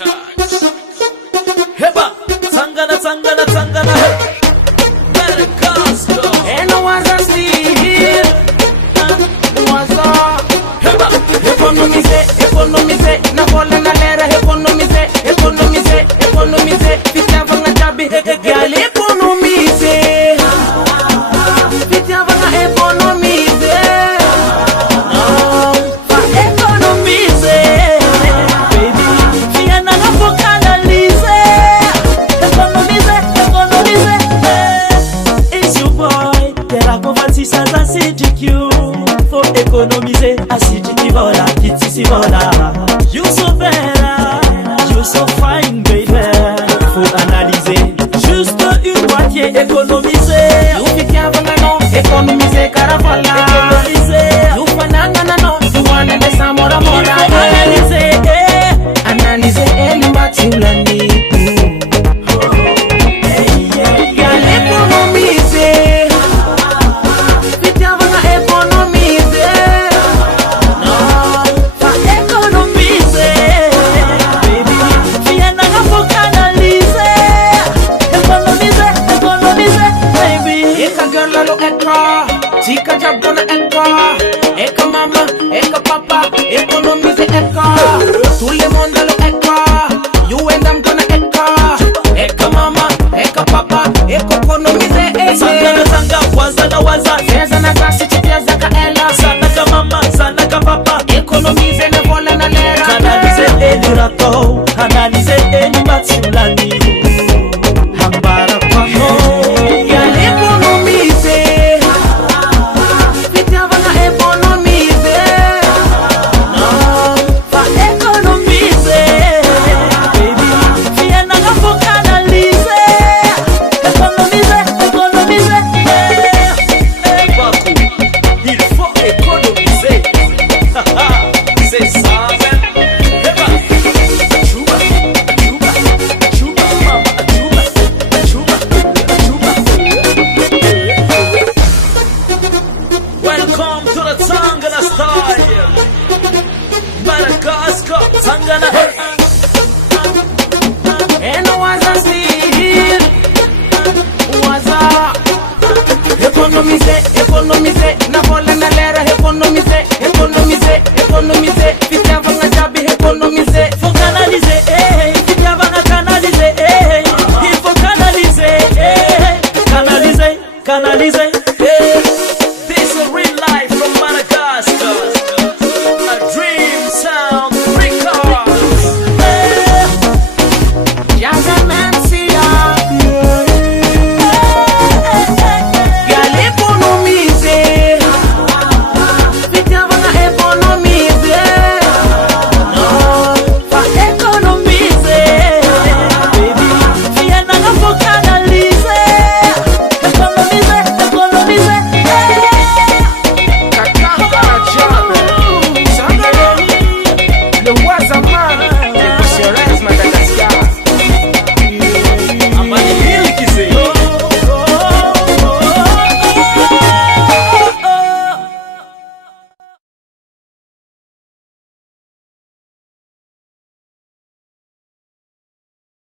Records. Heba, Sangana, Sangana, Sangana. Better Costco. And no one's asleep. What's up? Heba, Economize, na bola na lera. Economize. Fitiava na chabi, gal economize. Fitiava na economize. Economize, baby. Fiana na focalize. Economize. It's your boy. Terra converti sans CGQ. Faut économiser. ACGQ voilà, Kitsi voilà. You so better, you so fine, baby. Faut analyser. Juste une moitié économiser. Fitiava na no, economize, carafala.